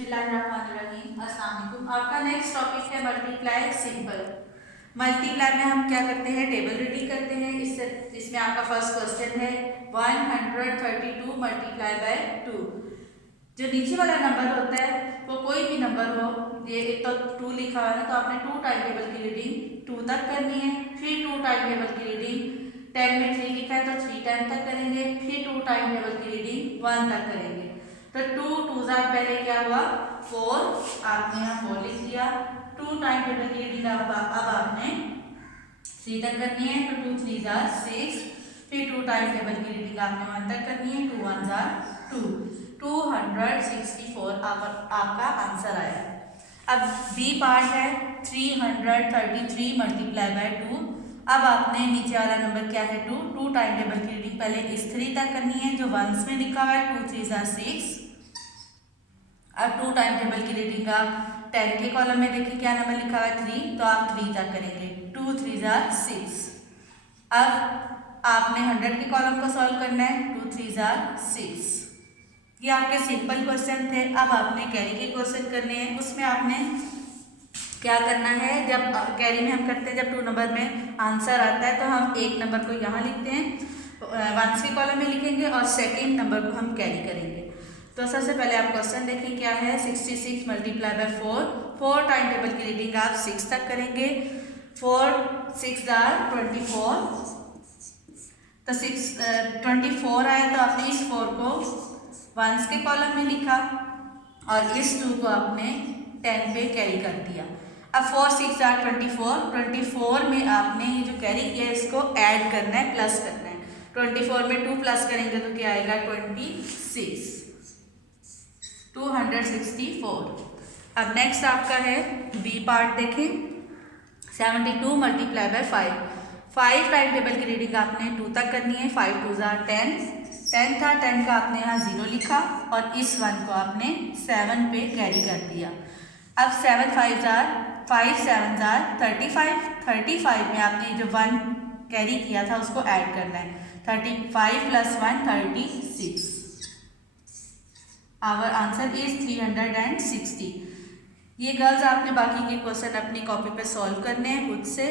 बिस्मिल्लाहिर्रहमानिर्रहीम। अस्सलाम वालेकुम। आपका नेक्स्ट टॉपिक है मल्टीप्लाई सिंपल। मल्टीप्लाई में हम क्या करते हैं, टेबल रीडिंग करते हैं। इसमें आपका फर्स्ट क्वेश्चन है 132 मल्टीप्लाई बाय 2। जो नीचे वाला नंबर होता है वो कोई भी नंबर हो, ये एक तो 2 लिखा हुआ है तो आपने 2 टाइम टेबल की रीडिंग 2 तक करनी है। फिर 2 टाइम टेबल की रीडिंग 10 में 3 लिखा है तो 3 टाइम तक करेंगे। फिर 2 टाइम टेबल की रीडिंग 1 तक करेंगे। तो 2 2 पहले क्या हुआ 4, आपने यहाँ 4 लिख दिया। 2 टाइम टेबल की रीडिंग अब आपने 3 तक करनी है तो 2 3 6। फिर 2 टाइम टेबल की रीडिंग आपने 1 तक करनी है, 2 1 2। 264 आपका आंसर आया। अब बी पार्ट है 333 मल्टीप्लाई बाय 2। अब आपने नीचे वाला नंबर क्या है 2 टाइम टेबल की रीडिंग पहले इस 3 तक करनी है जो वंस में लिखा हुआ है 2 3 6। अब 2 टाइम टेबल की रीडिंग आप 10 के कॉलम में देखिए क्या नंबर लिखा हुआ है 3, तो आप 3 तक करेंगे 2 3 6। अब आपने 100 के कॉलम को सॉल्व करना है 2 3 6। ये आपके सिंपल क्वेश्चन थे। अब आपने कैरी के क्वेश्चन करने हैं। उसमें आपने क्या करना है, जब कैरी में हम करते हैं जब 2 नंबर में आंसर आता है तो हम एक नंबर को यहाँ लिखते हैं, वंस के कॉलम में लिखेंगे और सेकेंड नंबर को हम कैरी करेंगे। तो सबसे पहले आप क्वेश्चन देखें क्या है 66 मल्टीप्लाई बाय 4। 4 टाइम टेबल की रीडिंग आप 6 तक करेंगे। 4 6 24। तो 24 आया तो आपने इस 4 को वंस के कॉलम में लिखा और इस 2 को आपने 10 पे कैरी कर दिया। अब 4 6 24। 24 में आपने ये जो कैरी किया है इसको ऐड करना है, प्लस करना है। 24 में 2 प्लस करेंगे तो क्या आएगा 26, 264। अब नेक्स्ट आपका है बी पार्ट देखें 72 मल्टीप्लाई बाय 5। 5 टाइम टेबल की रीडिंग आपने 2 तक करनी है। 5 2 10। 10 था, 10 का आपने यहाँ 0 लिखा और इस 1 को आपने 7 पे कैरी कर दिया। अब 7 5 7 35। 35 में आपने जो 1 कैरी किया था उसको ऐड करना है। 35 + 1 36। Our answer is 360। ये गर्ल्स आपने बाकी के क्वेश्चन अपनी कॉपी पे सॉल्व करने हैं खुद से।